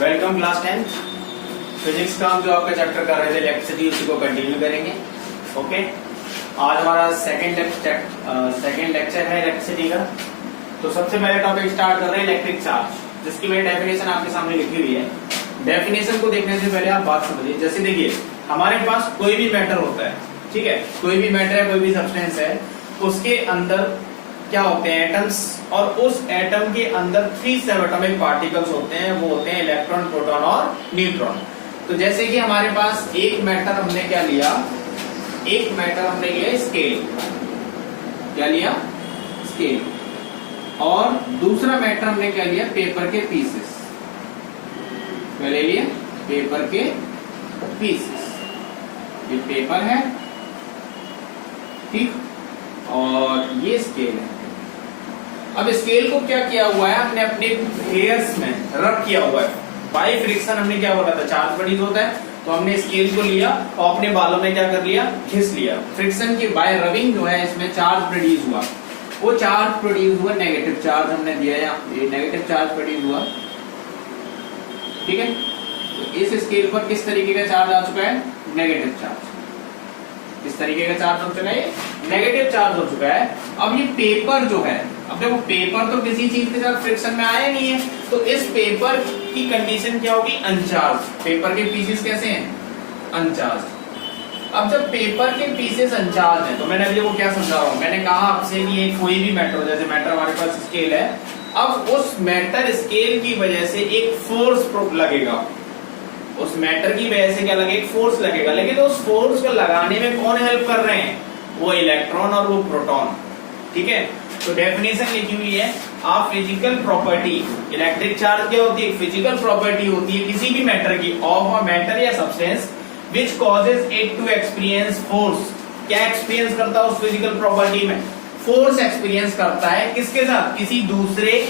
Welcome class 10 physics का हम जो आपका चैप्टर कर रहे थे इलेक्ट्रिसिटी, उसी को कंटिन्यू करेंगे। ओके, आज हमारा सेकंड लेक्चर है इलेक्ट्रिसिटी का। तो सबसे पहले टॉपिक स्टार्ट कर रहे हैं इलेक्ट्रिक चार्ज, जिसकी मैंने डेफिनेशन आपके सामने लिखी हुई है। डेफिनेशन को देखने से पहले आप बात समझिए। जैसे देखिए, हमारे पास कोई भी मैटर होता है, ठीक है, कोई भी मैटर है, कोई भी सब्सटेंस है, उसके अंदर क्या होते हैं, एटम्स, और उस एटम के अंदर 3 सबएटॉमिक पार्टिकल्स होते हैं। वो होते हैं इलेक्ट्रॉन, प्रोटॉन और न्यूट्रॉन। तो जैसे कि हमारे पास एक मैटर हमने क्या लिया, एक मैटर हमने लिया स्केल, क्या लिया, स्केल, और दूसरा मैटर हमने क्या लिया, पेपर के पीसेस, क्या ले लिया, पेपर के पीसेस। ये पेपर है, ठीक, और ये स्केल है। अब स्केल को क्या किया हुआ है, हमने अपने हेयर्स में रब किया हुआ है। बाय फ्रिक्शन हमने क्या बोला था, चार्ज प्रोड्यूस होता है। तो हमने स्केल को लिया और अपने बालों में क्या कर लिया, घिस लिया। फ्रिक्शन की बाय रबिंग जो है, इसमें चार्ज प्रोड्यूस हुआ। वो चार्ज प्रोड्यूस हुआ, नेगेटिव चार्ज हमने दिया है, ये नेगेटिव चार्ज प्रोड्यूस हुआ, ठीक है। तो इस स्केल पर किस तरीके का चार्ज आ चुका है, नेगेटिव चार्ज। इस तरीके का चार्ज हो चुका है, नेगेटिव चार्ज हो चुका है। अब ये पेपर जो है, अब देखो पेपर तो किसी चीज के साथ फ्रिक्शन में आया नहीं है, तो इस पेपर की कंडीशन क्या होगी, अनचार्ज। पेपर के पीसेस कैसे हैं, अनचार्ज। अब जब पेपर के पीसेस अनचार्ज हैं, तो मैंने अभी देखो क्या समझा रहा हूं, मैंने कहा आपसे कि ये कोई भी मैटर, जैसे मैटर हमारे पास स्केल है, अब उस मैटर स्केल की वजह से एक फोर्स लगेगा, उस मैटर की वजह से क्या लगेगा, एक फोर्स लगेगा। लेकिन उस फोर्स को लगाने में कौन हेल्प कर रहे हैं, वो इलेक्ट्रॉन और वो प्रोटॉन, ठीक है। तो डेफिनेशन लिखी हुई है, आप फिजिकल प्रॉपर्टी, इलेक्ट्रिक चार्ज क्या होती है, फिजिकल प्रॉपर्टी होती है किसी भी मैटर की, ऑफ अ मैटर या substance which causes it to experience force. क्या एक्सपीरियंस करता है उस फिजिकल प्रॉपर्टी में, फोर्स एक्सपीरियंस करता है। किसके साथ, किसी दूसरे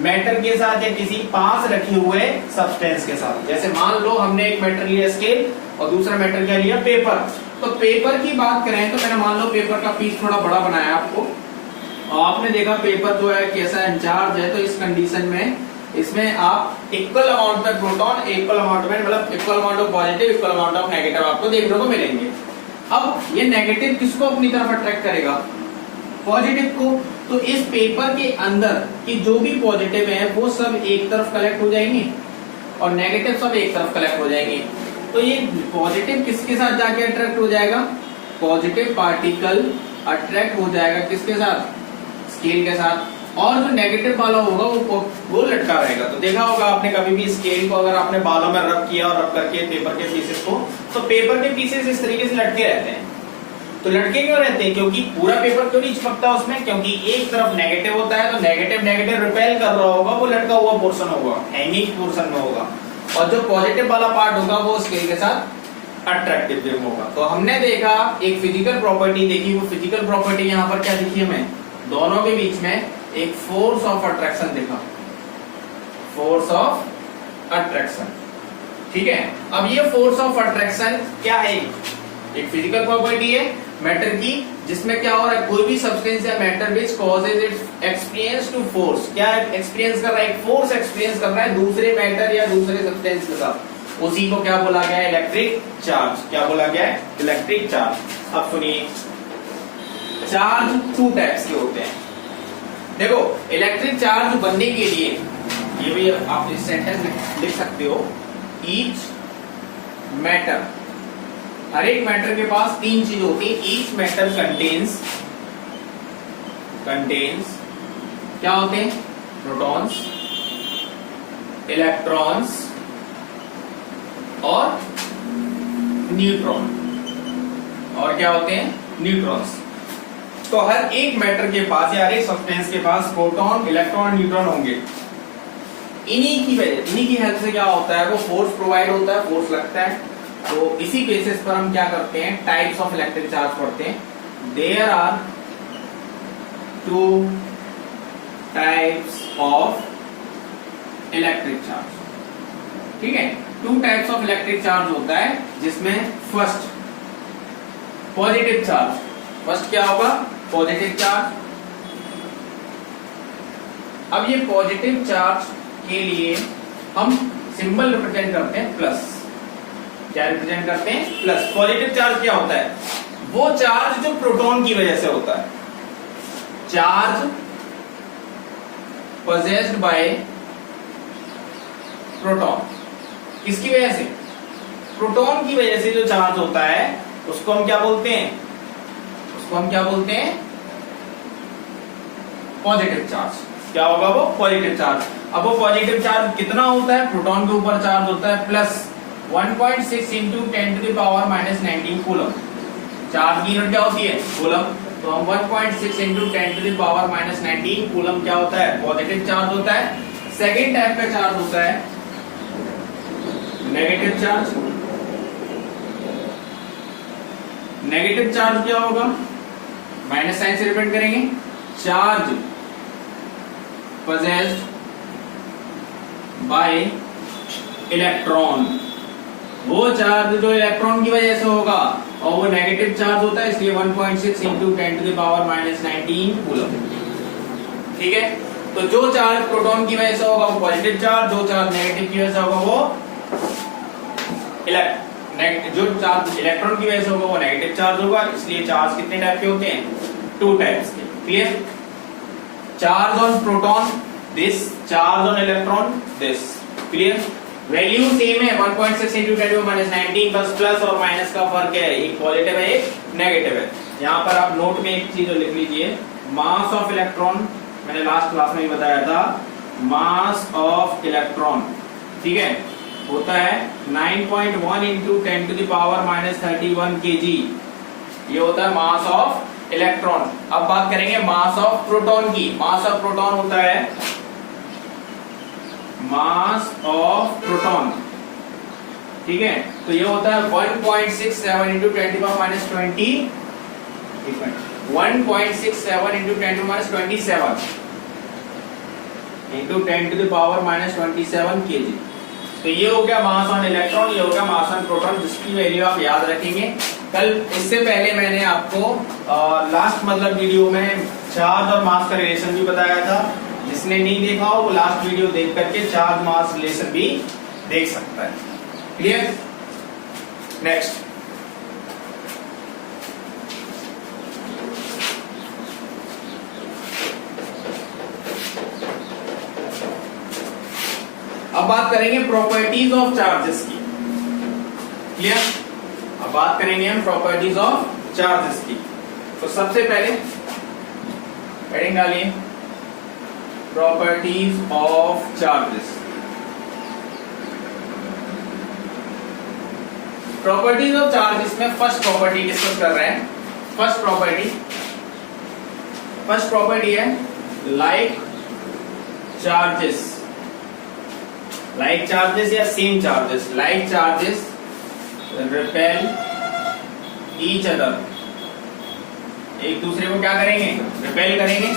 मैटर के साथ या किसी पास रखे हुए सब्सटेंस के साथ। जैसे मान लो हमने एक मैटर लिया स्केल और दूसरा मैटर क्या लिया, पेपर। तो पेपर की बात करें तो मैंने मान लो पेपर का पीस थोड़ा बड़ा बनाया आपको, और आपने देखा पेपर जो है कैसा इंचार्ज है। तो इस कंडीशन में इसमें आप इक्वल अमाउंट में प्रोटॉन, इक्वल अमाउंट में, मतलब equal amount of positive, equal amount of negative आपको देखने को मिलेंगे। अब ये नेगेटिव किसको अपनी तरफ अट्रैक्ट करेगा, पॉजिटिव को। तो इस पेपर के अंदर की जो भी पॉजिटिव है वो सब एक तरफ कलेक्ट हो जाएंगे और नेगेटिव सब एक तरफ कलेक्ट हो जाएंगे। तो ये पॉजिटिव किसके साथ जाके अट्रैक्ट हो जाएगा, पॉजिटिव पार्टिकल अट्रैक्ट हो जाएगा किसके साथ, स्केल के साथ, और जो नेगेटिव वाला होगा वो लटका रहेगा। तो देखा होगा आपने कभी भी स्केल को अगर आपने बालों में रब किया और रब करके पेपर के पीसेस को, तो पेपर के पीसेस इस तरीके से लटके रहते हैं। तो लटके क्यों रहते हैं, क्योंकि पूरा पेपर क्यों नहीं चिपकता उसमें, क्योंकि एक तरफ नेगेटिव होता है, तो नेगेटिव नेगेटिव रिपेल कर रहा होगा, वो लटका हुआ पोर्शन होगा, हैंगिंग पोर्शन में होगा, और जो पॉजिटिव वाला पार्ट होगा वो स्केल के साथ अट्रैक्टिव होगा। तो हमने देखा एक फिजिकल प्रॉपर्टी देखी, वो फिजिकल प्रॉपर्टी यहाँ पर क्या दिखी हमें, दोनों के बीच में एक फोर्स ऑफ अट्रैक्शन दिखा, फोर्स ऑफ अट्रैक्शन, ठीक है। अब ये फोर्स ऑफ अट्रैक्शन क्या है, एक फिजिकल प्रॉपर्टी है मैटर की, जिसमें क्या हो रहा है, कोई भी सब्सटेंस या matter which causes its experience to force, क्या एक्सपीरियंस कर रहा है, एक फोर्स एक्सपीरियंस कर रहा है दूसरे मैटर या दूसरे सब्सटेंस के साथ, उसी को क्या बोला गया है, इलेक्ट्रिक चार्ज। क्या बोला गया है, इलेक्ट्रिक चार्ज। अब सुनिए, चार्ज 2 टाइप्स के होते हैं। देखो इलेक्ट्रिक चार्ज बनने के लिए, ये भी आप इस सेंटेंस में लिख सकते हो, ईच मैटर, हर एक मैटर के पास 3 चीज होती है। ईच मैटर कंटेन्स क्या होते हैं, प्रोटॉन्स, इलेक्ट्रॉन्स और न्यूट्रॉन, और क्या होते हैं, न्यूट्रॉन्स। तो हर एक मैटर के पास या हर एक सब्सटेंस के पास प्रोटॉन, इलेक्ट्रॉन, न्यूट्रॉन होंगे। इन्हीं की हेल्प से क्या होता है, वो फोर्स प्रोवाइड होता है, फोर्स लगता है। तो इसी बेसिस पर हम क्या करते हैं, टाइप्स ऑफ इलेक्ट्रिक चार्ज पढ़ते हैं। There are 2 types of electric charge, ठीक है। 2 टाइप्स ऑफ इलेक्ट्रिक चार्ज होता है, जिसमें फर्स्ट पॉजिटिव चार्ज, फर्स्ट क्या होगा, पॉजिटिव चार्ज। अब ये पॉजिटिव चार्ज के लिए हम सिंबल रिप्रेजेंट करते हैं प्लस। क्या रिप्रेजेंट करते हैं? प्लस। पॉजिटिव चार्ज क्या होता है? वो चार्ज जो प्रोटॉन की वजह से होता है। Charge possessed by proton. किसकी वजह से? प्रोटॉन की वजह से जो चार्ज होता है उसको हम क्या बोलते हैं? उसको हम क्या बोलते हैं? Positive charge. क्या होगा वो? Positive charge. अब वो पॉजिटिव चार्ज कितना होता है? प्रोटॉन के ऊपर चार्ज होता है प्लस 1.6 इंटू 10⁻⁻19 कूलम। चार्ज की यूनिट क्या होती है? कूलम। तो हम 1.6 इंटू 10⁻⁻19 कूलम क्या होता है? पॉजिटिव चार्ज होता है। सेकेंड टाइप का चार्ज होता है नेगेटिव चार्ज। नेगेटिव चार्ज क्या होगा? माइनस साइन से रिप्रेजेंट करेंगे। Charge possessed by electron. वो चार्ज जो इलेक्ट्रॉन की वजह से होगा और वो नेगेटिव चार्ज होता है, इसलिए 1.6 इंटू 10⁻⁻19 कूलम। ठीक है, तो जो चार्ज प्रोटॉन की वजह से होगा वो पॉजिटिव चार्ज, जो चार्ज नेगेटिव की वजह से होगा वो जो चार्ज इलेक्ट्रॉन की वजह से होगा वो नेगेटिव चार्ज होगा। इसलिए चार्ज कितने टाइप के होते हैं? 2 टाइप्स के। Clear? Charge on proton this, charge on electron this. Clear? Value same है, 1.6 इंटू 10⁻⁻19, बस प्लस और माइनस का फर्क है, एक पॉजिटिव है एक नेगेटिव है। यहाँ पर आप नोट में एक चीज लिख लीजिए, मास ऑफ इलेक्ट्रॉन, मैंने लास्ट क्लास में ही बताया था, मास ऑफ इलेक्ट्रॉन, ठीक है, होता है 9.1 इंटू 10⁻31 kg। ये होता है मास ऑफ इलेक्ट्रॉन। अब बात करेंगे मास ऑफ प्रोटॉन की। मास ऑफ प्रोटॉन होता है, मास ऑफ प्रोटॉन, ठीक है, तो ये होता है 1.67 इंटू 10⁻20, 1.67 इंटू 10⁻27 इंटू 10⁻27 kg। तो ये हो गया मास ऑन इलेक्ट्रॉन, ये हो गया मास ऑन प्रोटॉन, जिसकी वैल्यू आप याद रखेंगे। कल इससे पहले मैंने आपको लास्ट मतलब वीडियो में चार्ज और मास का रिलेशन भी बताया था। जिसने नहीं देखा हो वो लास्ट वीडियो देख करके चार्ज मास रिलेशन भी देख सकता है। क्लियर? नेक्स्ट, अब बात करेंगे प्रॉपर्टीज ऑफ चार्जेस की। क्लियर? अब बात करेंगे हम प्रॉपर्टीज ऑफ चार्जेस की। तो सबसे पहले हेडिंग डालिए, properties of charges. Properties of charges में फर्स्ट प्रॉपर्टी डिस्कस कर रहे हैं। फर्स्ट प्रॉपर्टी है लाइक चार्जेस। लाइक चार्जेस या same charges, like charges repel each other, एक दूसरे को क्या करेंगे? रिपेल करेंगे।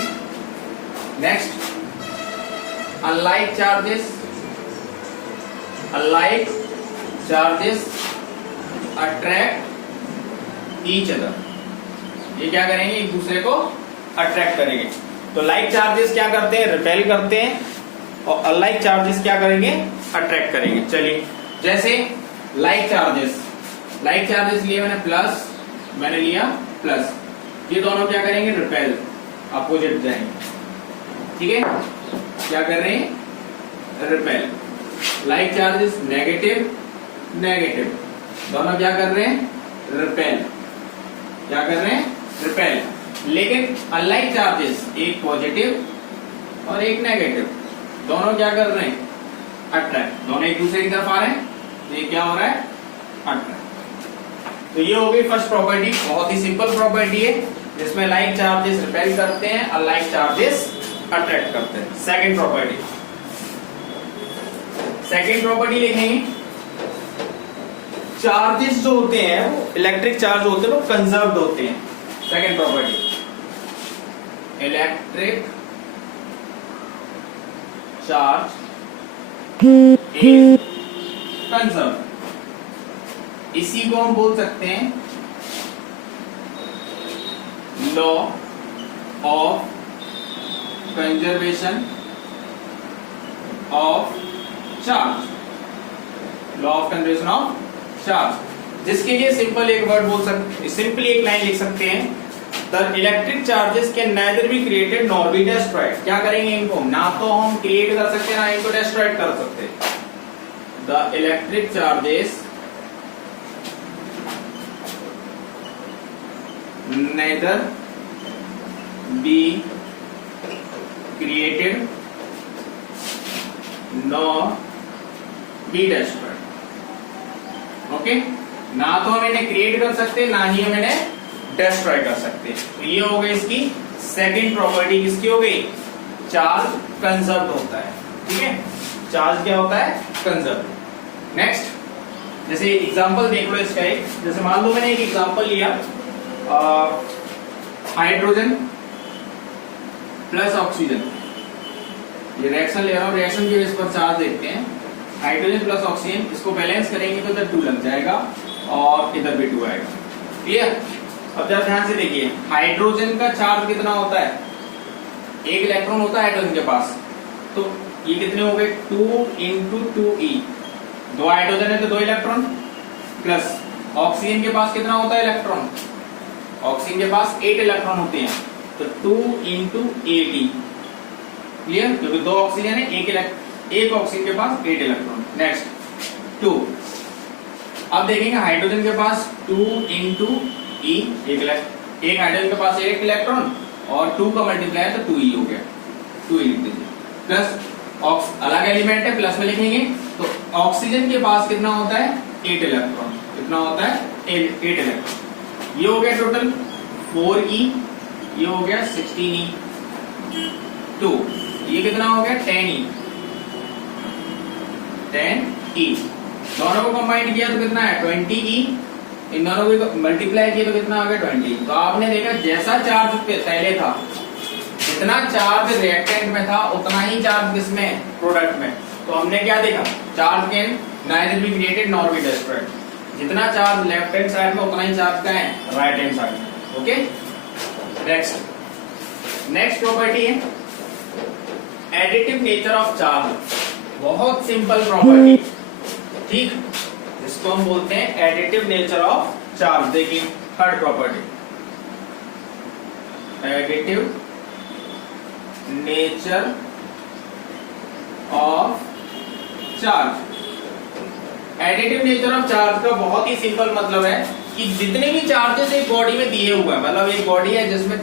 Next, unlike charges attract each other, ये क्या करेंगे? एक दूसरे को अट्रैक्ट करेंगे। तो लाइक चार्जेस क्या करते हैं? रिपेल करते हैं, और अनलाइक चार्जेस क्या करेंगे? अट्रैक्ट करेंगे। चलिए, जैसे लाइक चार्जेस लिए मैंने प्लस, मैंने लिया प्लस, ये दोनों क्या करेंगे? रिपेल, अपोजिट जाएंगे। ठीक है, क्या कर रहे हैं? रिपेल। लाइक चार्जेस नेगेटिव, दोनों क्या कर रहे हैं? रिपेल। क्या कर रहे हैं? रिपेल। लेकिन अनलाइक चार्जेस, एक पॉजिटिव और एक नेगेटिव, दोनों क्या कर रहे हैं? अट्रैक्ट, दोनों एक दूसरे की तरफ आ रहे हैं, तो ये क्या हो रहा है? अट्रैक्ट। तो ये हो गई फर्स्ट प्रॉपर्टी, बहुत ही सिंपल प्रॉपर्टी है, जिसमें लाइक चार्जेस रिपेल करते हैं, अनलाइक चार्जेस अट्रैक्ट करते हैं। सेकंड प्रॉपर्टी लिखेंगे, चार्जेस जो होते हैं वो इलेक्ट्रिक चार्ज होते हैं, वो कंजर्व्ड होते हैं। Second property, electric charge is conserved. इसी को हम बोल सकते हैं law of conservation of charge, law of conservation of charge, जिसके लिए सिंपल एक वर्ड बोल सकते, सिंपली एक लाइन लिख सकते हैं, the electric charges can neither be created nor be destroyed. क्या करेंगे इनको, ना तो हम क्रिएट कर सकते ना इनको डिस्ट्रॉयड कर सकते। The electric charges neither be created nor be destroyed। Okay, ना तो हम इन्हें क्रिएट कर सकते ना ही हम इन्हें डिस्ट्रॉय कर सकते। तो ये हो गई इसकी सेकंड प्रॉपर्टी, किसकी हो गई, चार्ज कंजर्व होता है। ठीक है, चार्ज क्या होता है, कंजर्व। नेक्स्ट, जैसे एग्जांपल देख लो इसका एक, जैसे मान लो मैंने एक एग्जांपल लिया, हाइड्रोजन प्लस ऑक्सीजन, ये रिएक्शन ले रहा हूं, रिएक्शन के बेस पर चार्ज देखते हैं। हाइड्रोजन प्लस ऑक्सीजन, इसको बैलेंस करेंगे तो इधर 2 लग जाएगा और इधर भी 2 आएगा। क्लियर। अब जरा ध्यान से देखिए, हाइड्रोजन का चार्ज कितना होता है, 1 इलेक्ट्रॉन होता है हाइड्रोजन के पास, तो ये कितने हो गए, 2 × 2e, 2 हाइड्रोजन है तो 2 इलेक्ट्रॉन, प्लस ऑक्सीजन के पास कितना होता है इलेक्ट्रॉन, ऑक्सीजन के पास 8 इलेक्ट्रॉन होते हैं, तो 2 × 8e। क्लियर, क्योंकि 2 ऑक्सीजन है, एक ऑक्सीजन के पास 8 इलेक्ट्रॉन। नेक्स्ट 2, अब देखेंगे हाइड्रोजन के पास 2 × e, एक हाइड्रोजन के पास 1 इलेक्ट्रॉन और 2 का मल्टीप्लाई है तो 2e हो गया, 2e लिख दीजिए। प्लस अलग एलिमेंट है, प्लस में लिखेंगे, तो ऑक्सीजन के पास कितना होता है, 8 इलेक्ट्रॉन, कितना होता है 8 इलेक्ट्रॉन। ये हो गया टोटल 4e, ये हो गया 16e, 2, ये कितना हो गया 10e, 10e, दोनों को कंबाइन किया तो कितना है 20e, इन दोनों को मल्टीप्लाई किया तो कितना आ गया 20। तो आपने देखा जैसा चार्ज पहले था, जितना चार्ज रिएक्टेंट में था उतना ही चार्ज किसमें, प्रोडक्ट में। तो हमने क्या देखा, charge can neither be created nor be destroyed, जितना चार्ज लेफ्ट हैंड साइड में उतना ही चार्ज का है राइट हैंड साइड में। ओके, नेक्स्ट प्रॉपर्टी है एडिटिव नेचर ऑफ चार्ज, बहुत सिंपल प्रॉपर्टी, ठीक, इसको हम बोलते हैं एडिटिव नेचर ऑफ चार्ज। देखिए third property, additive nature of charge. Additive nature of charge का बहुत ही सिंपल मतलब है कि जितने भी चार्जेस एक बॉडी में दिए हुए हैं, मतलब एक बॉडी है जिसमें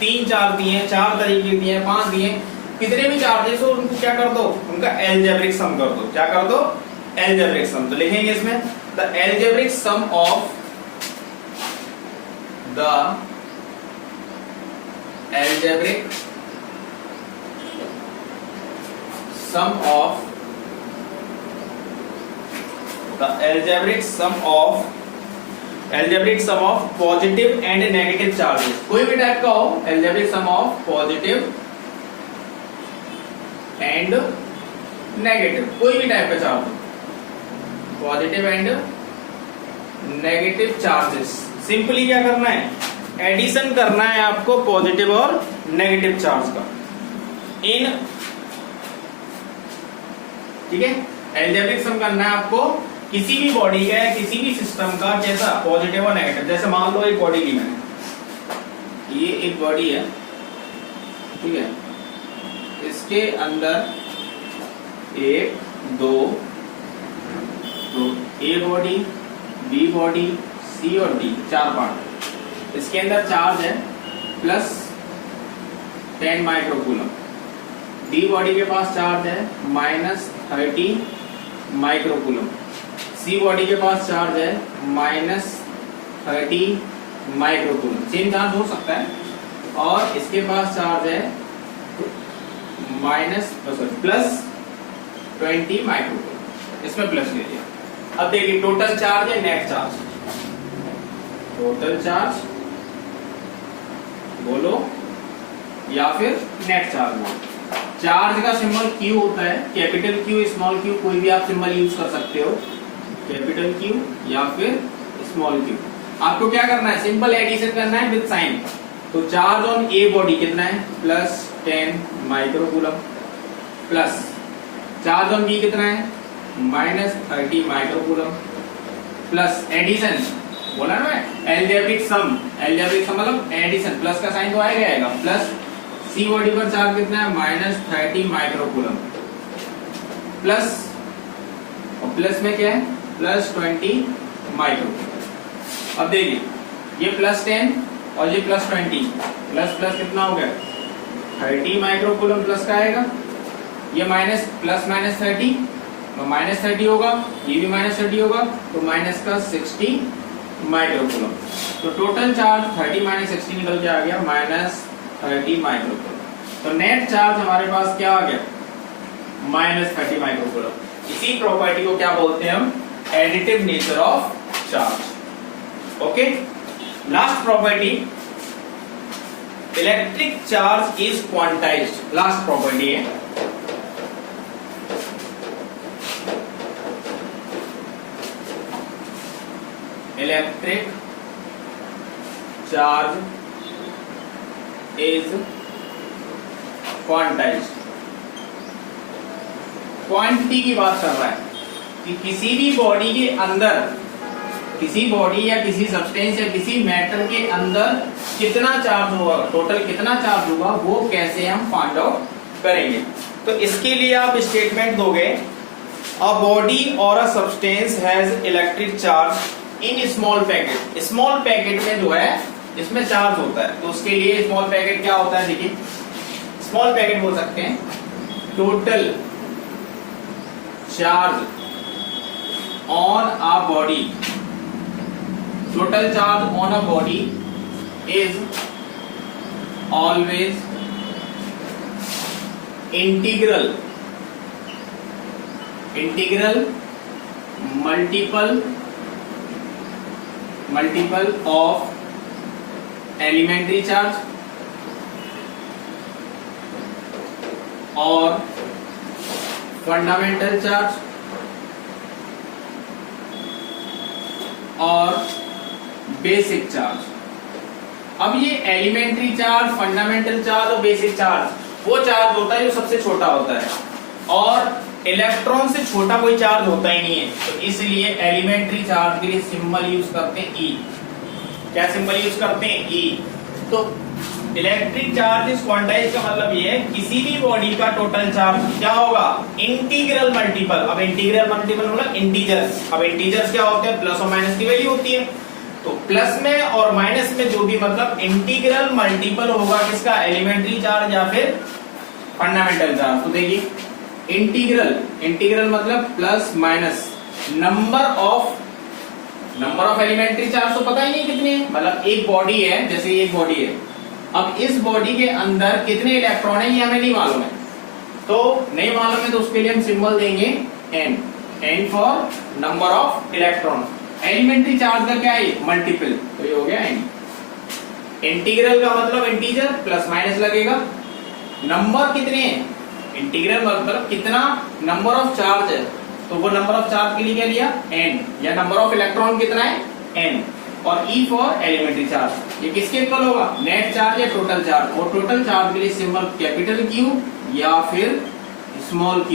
3 चार्ज दिए हैं, 4 तरीके दिए हैं, 5 दिए हैं, कितने भी चार्जेस हो उनको क्या कर दो, उनका एलजेब्रिक सम कर दो। क्या कर दो, एलजेब्रिक सम। तो लिखेंगे इसमें the algebraic sum of the algebraic sum of the algebraic sum of positive and negative charges, कोई भी टाइप का हो, algebraic sum of positive and negative, कोई भी टाइप का चार्ज हो, positive and negative charges. Simply क्या करना है, एडिशन करना है आपको पॉजिटिव और नेगेटिव चार्ज का इन, ठीक है, एल्जेब्रिक सम करना है आपको किसी भी बॉडी का या किसी भी सिस्टम का, कैसा, पॉजिटिव और नेगेटिव। जैसे मान लो एक बॉडी ली मैंने, ये एक बॉडी है, ठीक है, इसके अंदर 1 2 तो ए बॉडी, बी बॉडी, सी और डी, 4 पार्ट। इसके अंदर चार्ज है प्लस 10 माइक्रोकूलम। डी बॉडी के पास चार्ज है -30 माइक्रोकूलम। सी बॉडी के पास चार्ज है -30 माइक्रोकूलम, सेम चार्ज हो सकता है। और इसके पास चार्ज है +20 माइक्रोकूलम, इसमें प्लस ले लिया। अब देखिए टोटल चार्ज है नेट चार्ज, टोटल चार्ज बोलो या फिर नेट चार्ज बोलो। चार्ज का सिंबल Q होता है, कैपिटल Q स्मॉल q, कोई भी आप सिंबल यूज कर सकते हो, कैपिटल Q या फिर स्मॉल q। आपको क्या करना है, सिंपल एडिशन करना है विद साइन। तो चार्ज ऑन ए बॉडी कितना है, +10 microcoulomb, plus charge on B कितना है -30 माइक्रोकूलम प्लस एडिशन बोला ना एल्जेब्रिक सम मतलब एडिशन प्लस का साइन तो आएगा प्लस सी बॉडी पर चार्ज कितना है -30 माइक्रोकूलम प्लस और प्लस में क्या है +20 माइक्रोकूलम। अब देखिए ये +10 और ये +20 प्लस कितना हो गया 30 माइक्रोकूलम प्लस का आएगा, ये माइनस प्लस -30 तो -30 होगा, ये भी -30 होगा तो माइनस का 60 माइक्रोकूलम। तो टोटल चार्ज 30 - 60 निकल के आ गया -30 माइक्रोकूलम। तो नेट चार्ज हमारे पास क्या आ गया -30 माइक्रोकूलम। इसी प्रॉपर्टी को क्या बोलते हैं हम additive nature of charge. Okay, last property electric charge is quantized. Last property है electric charge is quantized. Quantity की बात कर रहा है कि किसी भी बॉडी के अंदर, किसी बॉडी या किसी सब्सटेंस या किसी मेटल के अंदर कितना चार्ज होगा, टोटल कितना चार्ज होगा, वो कैसे हम फाइंड आउट करेंगे। तो इसके लिए आप स्टेटमेंट दोगे अ बॉडी और a substance has electric charge in small packet. Small packet में जो है इसमें चार्ज होता है, तो उसके लिए स्मॉल पैकेट क्या होता है, देखिए स्मॉल पैकेट बोल सकते हैं total charge on a body, total charge on a body is always integral multiple of elementary charge or fundamental charge और बेसिक चार्ज। अब ये एलिमेंट्री चार्ज, फंडामेंटल चार्ज और बेसिक चार्ज वो चार्ज होता है जो सबसे छोटा होता है, और इलेक्ट्रॉन से छोटा कोई चार्ज होता ही नहीं है। तो इसलिए एलिमेंट्री चार्ज के लिए सिंबल यूज करते हैं ई। क्या सिंबल यूज करते हैं ई। तो इलेक्ट्रिक चार्ज इज क्वांटाइज का मतलब ये है किसी भी बॉडी का टोटल चार्ज क्या होगा इंटीग्रल मल्टीपल। अब इंटीग्रल मल्टीपल मतलब इंटीजर्स। अब इंटीजर्स क्या होते हैं प्लस और माइनस की वैल्यू होती है, तो प्लस में और माइनस में जो भी मतलब इंटीग्रल मल्टीपल होगा किसका एलिमेंट्री चार्ज या फिर फंडामेंटल चार्ज। तो देखिए इंटीग्रल मतलब plus minus number of elementary charge तो पता ही नहीं कितने हैं, मतलब एक बॉडी है, जैसे ये एक बॉडी है, अब इस बॉडी के अंदर कितने इलेक्ट्रॉन है ये हमें नहीं मालूम है, तो नहीं मालूम है तो उसके लिए हम सिंबल देंगे n for number of electron. Elementary charge का क्या है मल्टीपल, तो ये हो गया n। इंटीग्रल का मतलब इंटीजर प्लस माइनस लगेगा, नंबर कितने हैं, इंटीग्रल मतलब कितना नंबर ऑफ चार्ज है, तो वो नंबर ऑफ चार्ज के लिए क्या लिया n, या नंबर ऑफ इलेक्ट्रॉन कितना है n, और E फॉर एलिमेंट्री चार्ज। ये किसके इक्वल होगा नेट चार्ज या टोटल चार्ज, और टोटल चार्ज के लिए सिंबल कैपिटल Q या फिर स्मॉल q,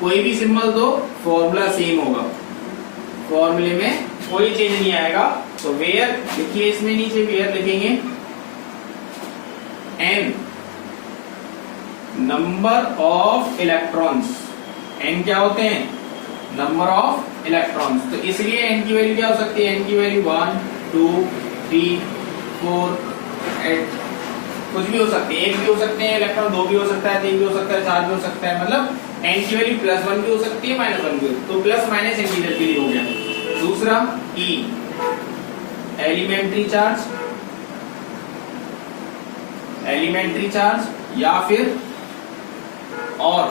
कोई भी सिंबल दो फॉर्मूला सेम होगा, फॉर्मूले में कोई चेंज नहीं आएगा। तो वेयर लिखिए, इसमें नीचे वेयर लिखेंगे n number of electrons, n क्या होते हैं नंबर ऑफ इलेक्ट्रॉन्स, तो इसलिए n की वैल्यू क्या हो सकती है, n की वैल्यू 1 2 3 4 8 कुछ भी हो सकती है, एक भी हो सकते हैं इलेक्ट्रॉन, दो भी हो सकता है, तीन भी हो सकता है, चार भी हो सकता है, मतलब n की वैल्यू +1 भी हो सकती है -1 भी, तो प्लस माइनस इंटीजर के लिए हो गया। दूसरा E एलिमेंट्री चार्ज या फिर और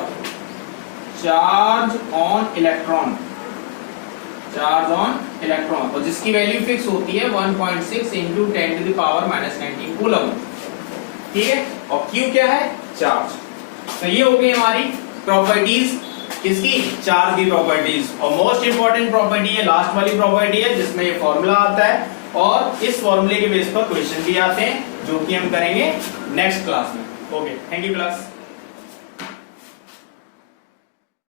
चार्ज ऑन इलेक्ट्रॉन, और जिसकी वैल्यू फिक्स होती है 1.6 इंटू 10⁻⁻19 कूलम, ठीक है। और Q क्या है चार्ज। तो ये हो गई हमारी प्रॉपर्टीज, किसकी चार्ज की प्रॉपर्टीज, और मोस्ट इंपॉर्टेंट प्रॉपर्टी है लास्ट वाली प्रॉपर्टी है जिसमें ये फॉर्मूला आता है, और इस फॉर्मूले के बेस पर क्वेश्चन भी आते हैं जो कि हम करेंगे नेक्स्ट क्लास में। Okay, thank you class.